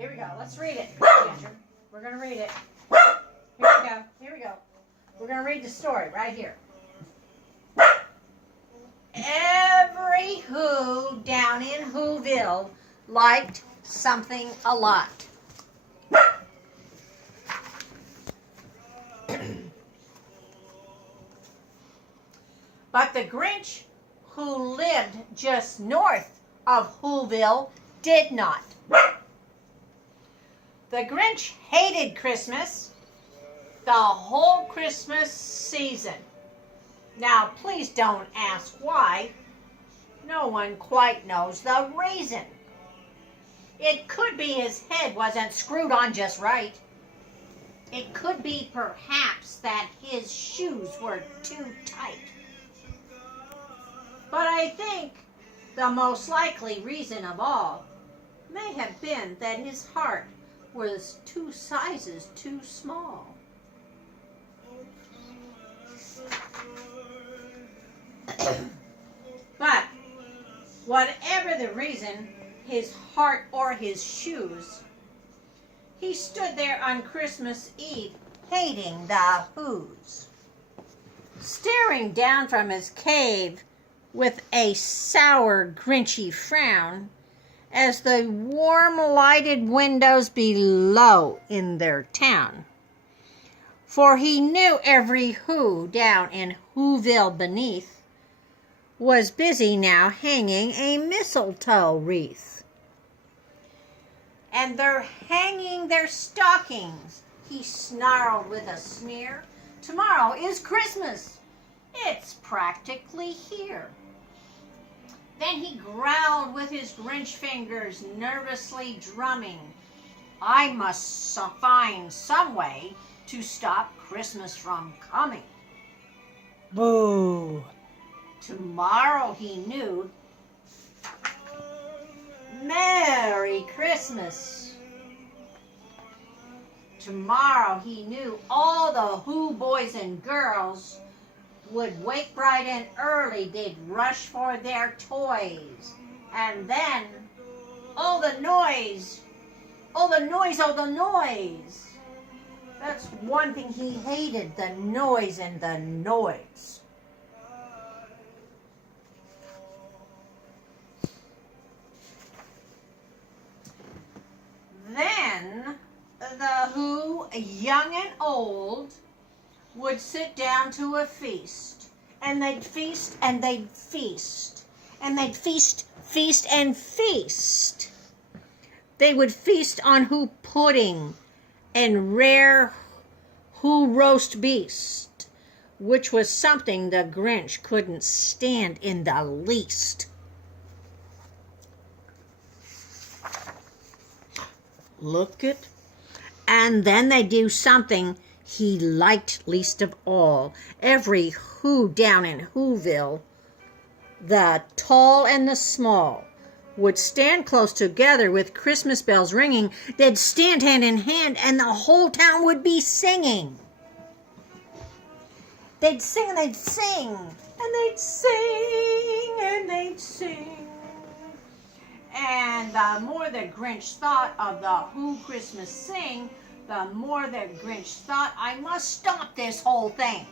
here we go. Let's read it. Ginger. We're going to read it. Here we go. Here we go. We're going to read the story right here. Every Who down in Whoville liked something a lot. But the Grinch, who lived just north of Whoville, did not. The Grinch hated Christmas the whole Christmas season. Now, please don't ask why. No one quite knows the reason. It could be his head wasn't screwed on just right. It could be perhaps that his shoes were too tight. But I think the most likely reason of all may have been that his heart was 2 sizes too small. But whatever the reason, his heart or his shoes, he stood there on Christmas Eve hating the Whos, staring down from his cave with a sour, Grinchy frown as the warm lighted windows below in their town. For he knew every Who down in Whoville beneath was busy now hanging a mistletoe wreath. And they're hanging their stockings, he snarled with a sneer. Tomorrow is Christmas. It's practically here. Then he growled with his Grinch fingers, nervously drumming. I must find some way to stop Christmas from coming. Boo! Tomorrow, he knew. Merry Christmas. Tomorrow, he knew all the Who boys and girls would wake bright and early. They'd rush for their toys. And then, oh the noise, oh the noise, oh the noise. That's one thing he hated, the noise and the noise. Then the Who, young and old, would sit down to a feast, and they'd feast and they'd feast, and they'd feast, feast and feast. They would feast on Who pudding and rare Who roast beast, which was something the Grinch couldn't stand in the least. Look it. And then they do something he liked least of all. Every Who down in Whoville, the tall and the small, would stand close together with Christmas bells ringing. They'd stand hand in hand and the whole town would be singing. They'd sing and they'd sing and they'd sing and they'd sing. And the more the Grinch thought of the Who Christmas sing, the more the Grinch thought, I must stop this whole thing.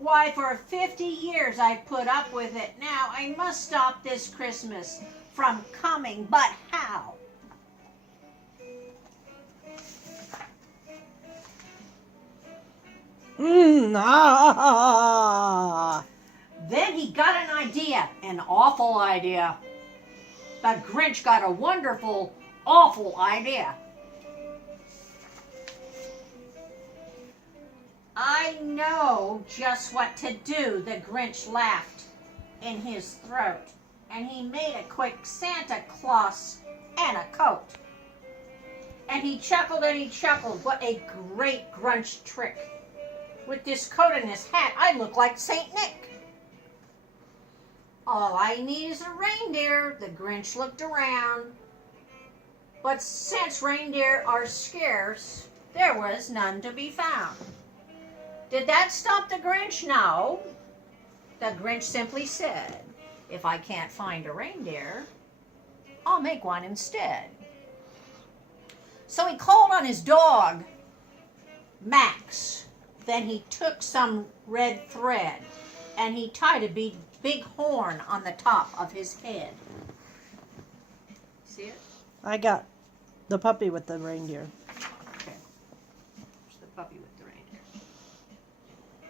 Why, for 50 years I've put up with it now. I must stop this Christmas from coming, but how? Then he got an idea, an awful idea. The Grinch got a wonderful, awful idea. I know just what to do, the Grinch laughed in his throat, and he made a quick Santa Claus and a coat. And he chuckled, what a great Grinch trick. With this coat and this hat, I look like Saint Nick. All I need is a reindeer, the Grinch looked around. But since reindeer are scarce, there was none to be found. Did that stop the Grinch? No. The Grinch simply said, if I can't find a reindeer, I'll make one instead. So he called on his dog, Max. Then he took some red thread and he tied a big horn on the top of his head. See it? I got the puppy with the reindeer. Okay. There's the puppy with the reindeer.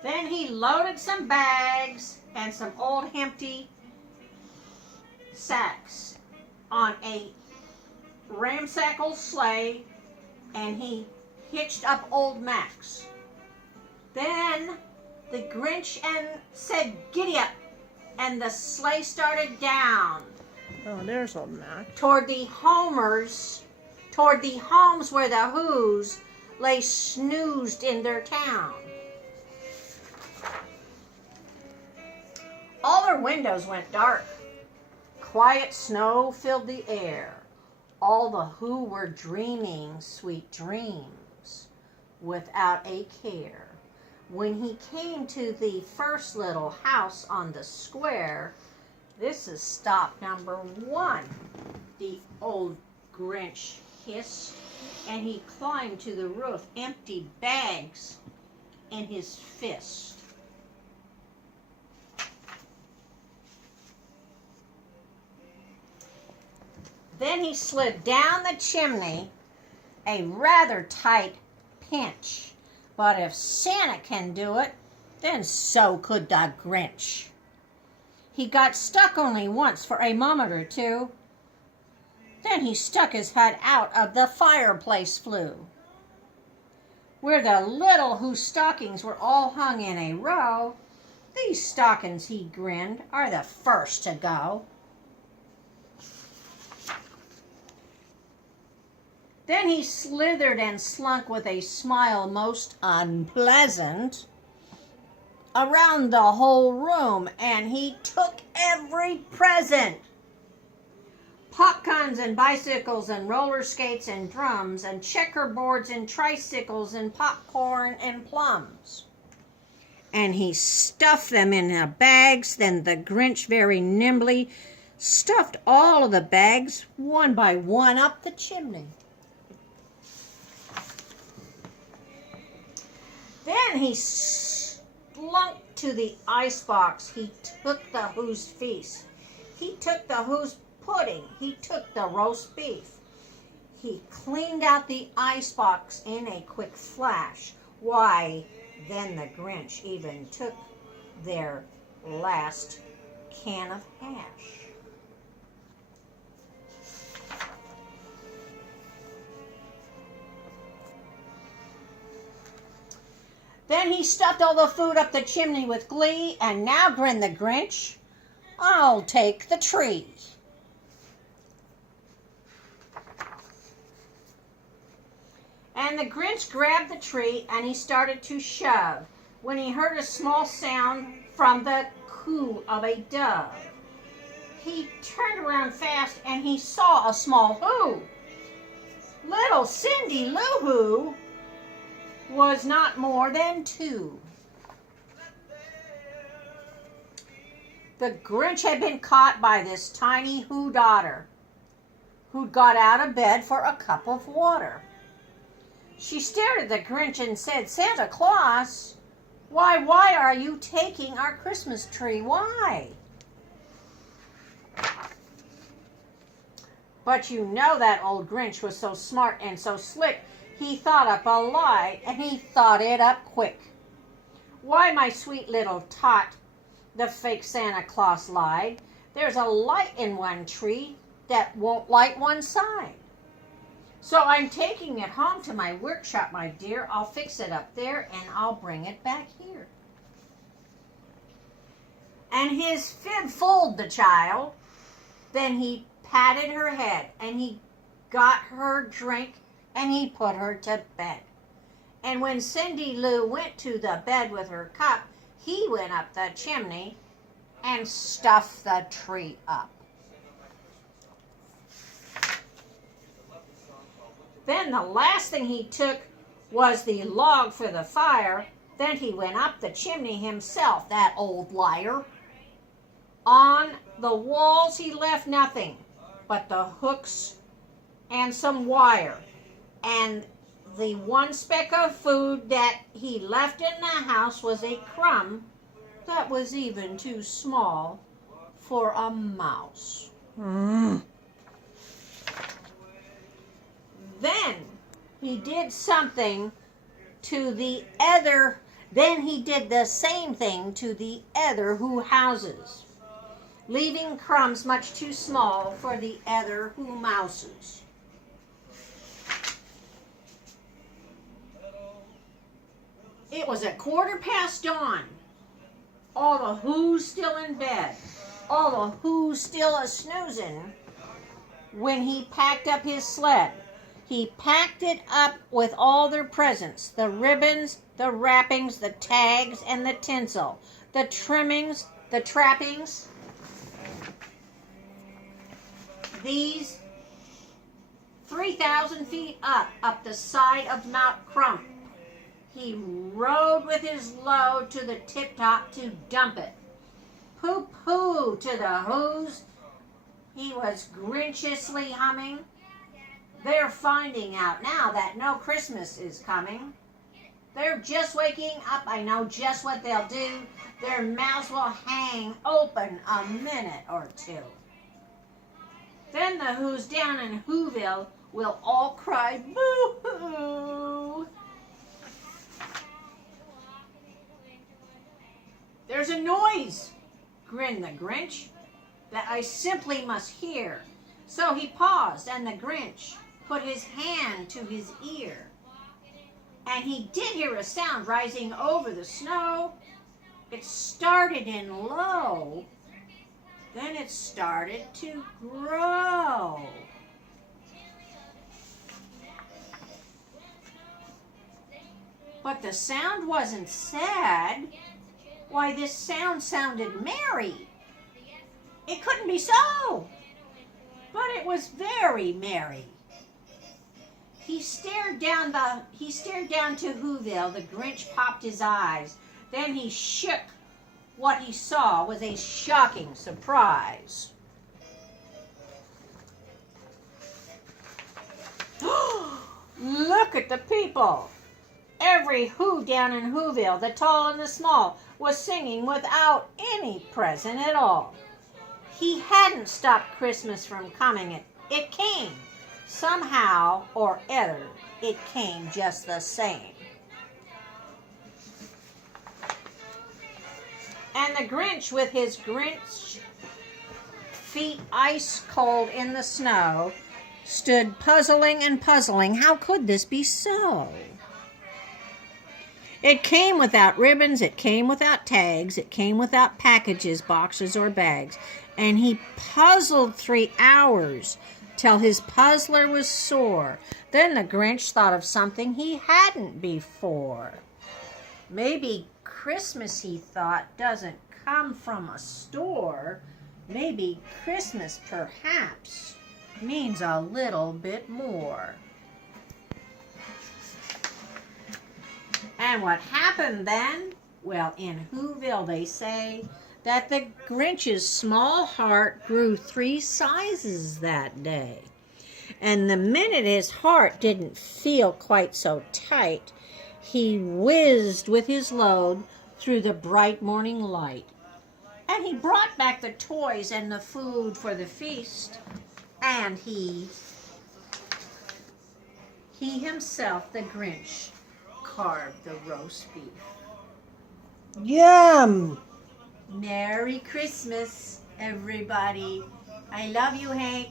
Then he loaded some bags and some old empty sacks on a ramshackle sleigh, and he hitched up old Max. Then the Grinch said, "Giddy up," and the sleigh started down Oh, there's old Mac. toward the homes where the Who's lay snoozed in their town. All their windows went dark. Quiet snow filled the air. All the Who were dreaming sweet dreams without a care. When he came to the first little house on the square, this is stop number 1. The old Grinch hissed, and he climbed to the roof, empty bags in his fist. Then he slid down the chimney, a rather tight pinch. But if Santa can do it, then so could the Grinch. He got stuck only once for a moment or two. Then he stuck his head out of the fireplace flue, where the little Who's stockings were all hung in a row. These stockings, he grinned, are the first to go. Then he slithered and slunk with a smile most unpleasant around the whole room, and he took every present. Popguns and bicycles and roller skates and drums and checkerboards and tricycles and popcorn and plums. And he stuffed them in the bags. Then the Grinch very nimbly stuffed all of the bags one by one up the chimney. Then he slunk to the icebox. He took the Who's feast. He took the Who's pudding. He took the roast beef. He cleaned out the icebox in a quick flash. Why, then the Grinch even took their last can of hash. Then he stuffed all the food up the chimney with glee, and now, grinned the Grinch, I'll take the tree. And the Grinch grabbed the tree and he started to shove when he heard a small sound from the coo of a dove. He turned around fast and he saw a small Who. Little Cindy Lou Who was not more than 2. The Grinch had been caught by this tiny Who daughter, who'd got out of bed for a cup of water. She stared at the Grinch and said, "Santa Claus, why are you taking our Christmas tree? Why?" But you know that old Grinch was so smart and so slick, he thought up a lie, and he thought it up quick. "Why, my sweet little tot," the fake Santa Claus lied, "there's a light in one tree that won't light one side. So I'm taking it home to my workshop, my dear. I'll fix it up there and I'll bring it back here." And his fib fooled the child. Then he patted her head and he got her drink and he put her to bed. And when Cindy Lou went to the bed with her cup, he went up the chimney and stuffed the tree up. Then the last thing he took was the log for the fire. Then he went up the chimney himself, that old liar. On the walls he left nothing but the hooks and some wire. And the one speck of food that he left in the house was a crumb that was even too small for a mouse. Mm. Then he did something to the other. Then he did the same thing to the other houses, leaving crumbs much too small for the other mouses. It was 1:15 dawn. All the who's still in bed, all the who's still a snoozing. When he packed up his sled, he packed it up with all their presents, the ribbons, the wrappings, the tags, and the tinsel, the trimmings, the trappings. These 3,000 feet up the side of Mount Crump. He rode with his load to the tip-top to dump it. Pooh-pooh to the who's. He was grinchiously humming. They're finding out now that no Christmas is coming. They're just waking up. I know just what they'll do. Their mouths will hang open a minute or two. Then the who's down in Whoville will all cry boo-hoo. There's a noise, grinned the Grinch, that I simply must hear. So he paused, and the Grinch put his hand to his ear. And he did hear a sound rising over the snow. It started in low, then it started to grow. But the sound wasn't sad. Why, this sound sounded merry. It couldn't be so, but it was very merry. He stared down to Whoville. The Grinch popped his eyes. Then he shook. What he saw was a shocking surprise. Look at the people. Every who down in Whoville, the tall and the small, was singing without any present at all. He hadn't stopped Christmas from coming. It came. Somehow or other, it came just the same. And the Grinch, with his Grinch feet ice cold in the snow, stood puzzling and puzzling. How could this be so? It came without ribbons, it came without tags, it came without packages, boxes, or bags. And he puzzled 3 hours till his puzzler was sore. Then the Grinch thought of something he hadn't before. Maybe Christmas, he thought, doesn't come from a store. Maybe Christmas, perhaps, means a little bit more. And what happened then? Well, in Whoville they say that the Grinch's small heart grew 3 sizes that day. And the minute his heart didn't feel quite so tight, he whizzed with his load through the bright morning light. And he brought back the toys and the food for the feast. And he himself, the Grinch, carved the roast beef. Yum! Merry Christmas, everybody. I love you, Hank.